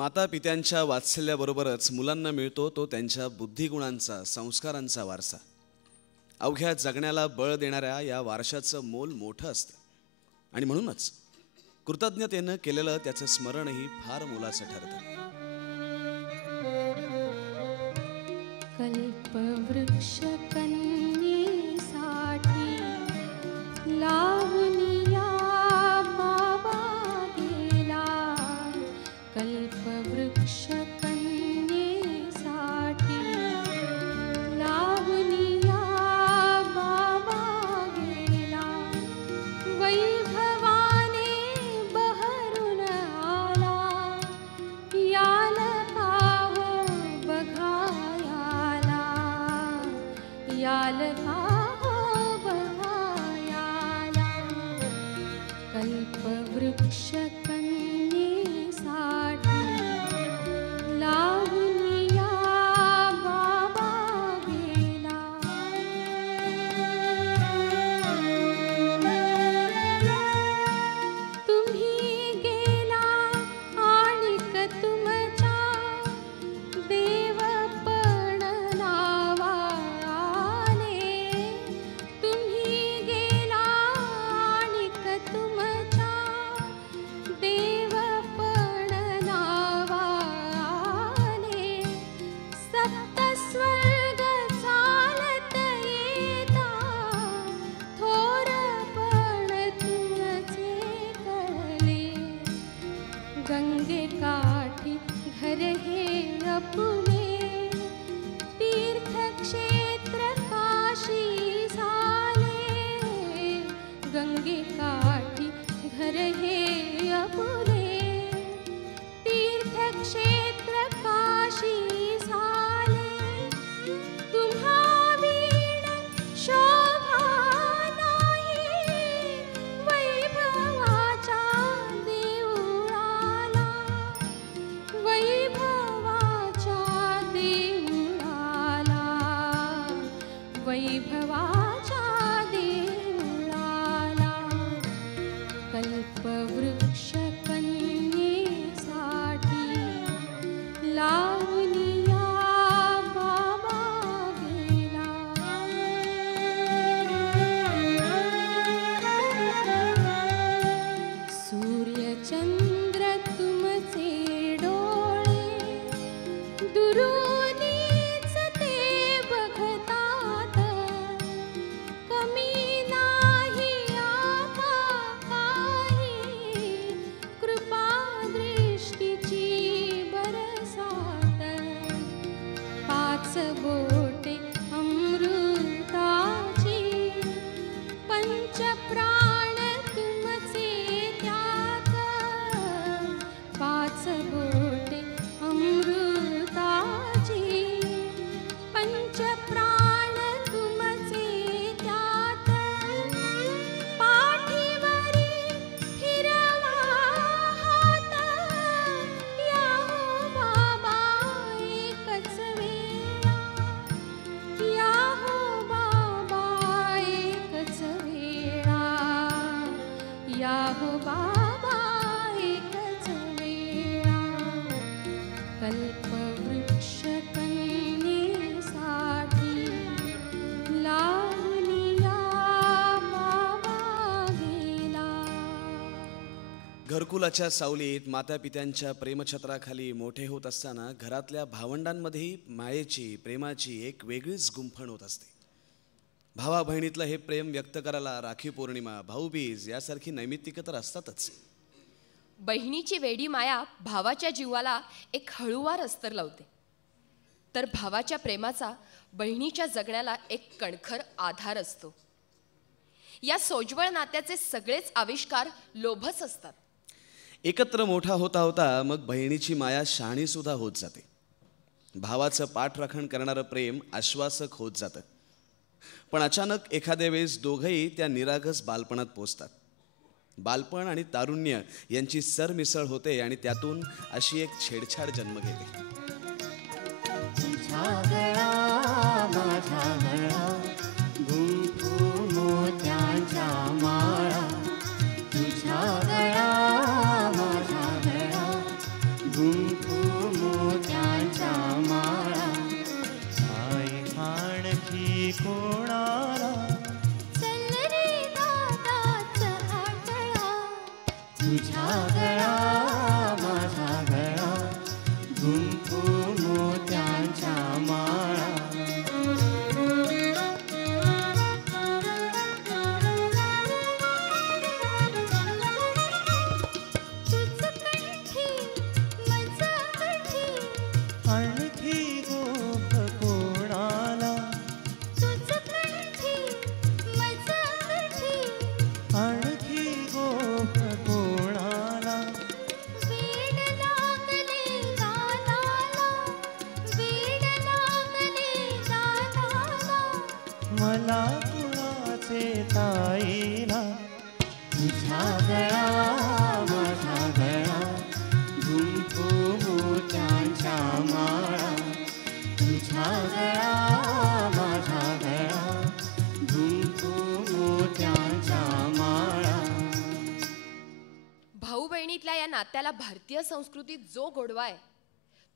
माता पित्यांच्या वात्सल्याबरोबरच मुलांना मिळतो तो त्यांच्या बुद्धिगुणांचा, संस्कारांचा वारसा. अवघ्या जगण्याला बळ देणाऱ्या या वारशाचं मोल मोठं असतं आणि म्हणूनच कृतज्ञतेनं केलेलं त्याचं स्मरणही फार मोलाचं ठरतं. कल्पवृक्ष कन्येसाठी लावणीया बाबा गेला. कल्पवृक्ष कन्येसाठी लावणीया बाबा गेला. वैभवाने बहरून आला याल का हो बघायाला. याल का हो बघायाला. कल्पवृक्ष कन्येसाठी लावणीया बाबा गेला. तुम्ही गेला आणिक तुमच्या देवपण नावाने. तुम्ही गेला आणिक तुमच्या देवपण नावाने. सप्तस्वर्ग चालत येता थोरपण तुमचे कळले. गंगे काठी घर हे अपुले तीर्थक्षेत्र काशी झाले. गंगे काठी घर हे अपुले तीर्थक्षेत्र काशी झाले. तुम्हा वीण शोभा नाही वैभवाच्या देऊळाला. वैभवाच्या देऊळाला. वैभवाच्या देऊळाला. कल्पवृक्ष कन्येसाठी लावणीया बाबा गेला. सूर्यचंद्र तुमचे डोळे दुरूनीच ते बघतात. कमी नाही आता काही कृपा दृष्टीची बरसात. पाच बोटे अमृताची पंचप्राण तुमचे त्यात. पाच बोटे अमृताची पंचप्राण तुमचे त्यात. पाठीवरी फिरवा हात या हो बाबा एकच वेळा. या हो बाबा एकच वेळा. या हो बाबा एकच वेळा. कल्पवृक्ष कन्येसाठी लावणीया बाबा गेला. घरकुलाच्या सावलीत मातापित्यांच्या प्रेमछत्राखाली मोठे होत असताना घरातल्या भावंडांमध्येही मायेची, प्रेमाची एक वेगळीच गुंफण होत असते. भावा बहिणीतलं हे प्रेम व्यक्त करायला राखी पौर्णिमा, भाऊबीज यासारखी नैमित्तिकं तर असतातच. बहिणीची वेडी माया भावाच्या जीवाला एक हळूवार अस्तर लावते, तर भावाच्या प्रेमाचा बहिणीच्या जगण्याला एक कणखर आधार असतो. या सोज्वळ नात्याचे सगळेच आविष्कार लोभच असतात. एकत्र मोठा होता होता मग बहिणीची माया शहाणी सुद्धा होत जाते. भावाचं पाठराखण करणारं प्रेम आश्वासक होत जातं. पण अचानक एखाद्या वेळेस दोघंही त्या निरागस बालपणात पोचतात. बालपण आणि तारुण्य यांची सरमिसळ होते आणि त्यातून अशी एक छेडछाड जन्म घेते. तुझ्या गळा माझ्या गळा गुंफू मोत्यांच्या माळा. तुझ्या गळा माझ्या गळा गुंफू तुझ्या गळा माझा गळा गुंफू मोत्यांच्या माळा आणखी गोप कोणाला आणखी गोप कोणाला मला कुणाचे ताईला तुझ्या गळा माझा गळा गुंफू मोत्यांच्या माळा तुझ्या गळा माझा गळा गुंफू मोत्यांच्या माळा भाऊ बहिणीतल्या या नात्याला भारतीय संस्कृतीत जो गोडवा आहे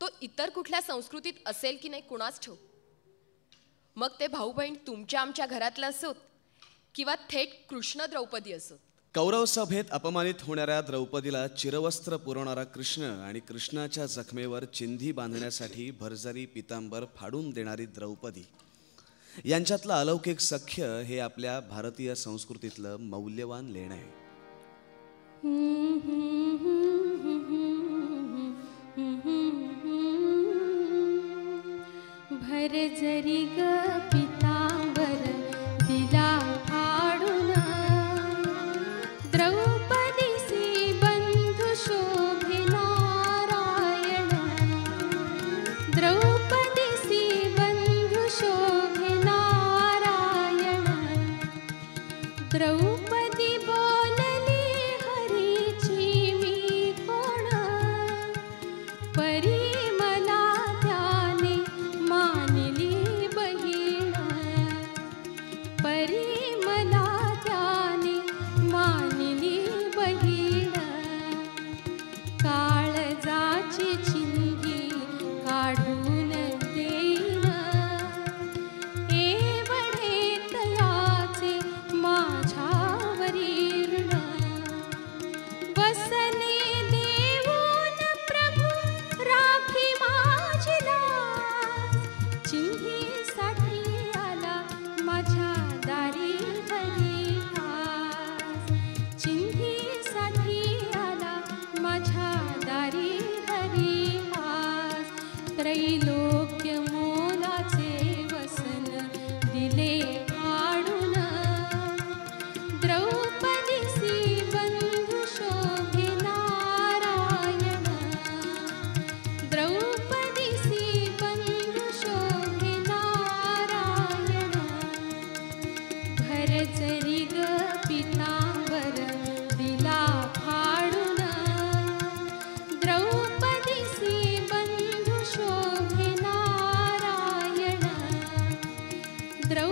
तो इतर कुठल्या संस्कृतीत असेल की नाही कुणास ठाऊक. मग ते भाऊ बहीण तुमच्या आमच्या घरातलं असोत किंवा थेट कृष्ण द्रौपदी असोत. कौरव सभेत अपमानित होणाऱ्या द्रौपदीला चिरवस्त्र पुरवणारा कृष्ण आणि कृष्णाच्या जखमेवर चिंधी बांधण्यासाठी भरजरी पितांबर फाडून देणारी द्रौपदी यांच्यातलं अलौकिक सख्य हे आपल्या भारतीय संस्कृतीतलं मौल्यवान लेणं आहे. भरजरी ग पितांबर दिला फाडून द्रौपदीसी बंधू शोभे नारायण द्रौपदीसी बंधू शोभे नारायण द्रौपदी बोलली हरीची मी कोण परी मला त्याने मानली बहीण परी मला त्याने मानली बहीण काळजाची चिंधी काढून देईन एवढे तयाचे माझ्यावरी ऋण वसने देऊन प्रभू राखी माझी लाज चिंधीसाठी आला माझ्या दारी हरिदास चिंधीसाठी आला माझ्या दारी हरिदास त्रैलोक्य मोलाचे वसन दिले फाडून द्रौपदीसी बंधू शोभे नारायण द्रौपदीसी बंधू शोभे नारायण भरजरी ग पितांबर दिला फाडून द्रौपदीसी बंधू शोभे नारायण द्रौ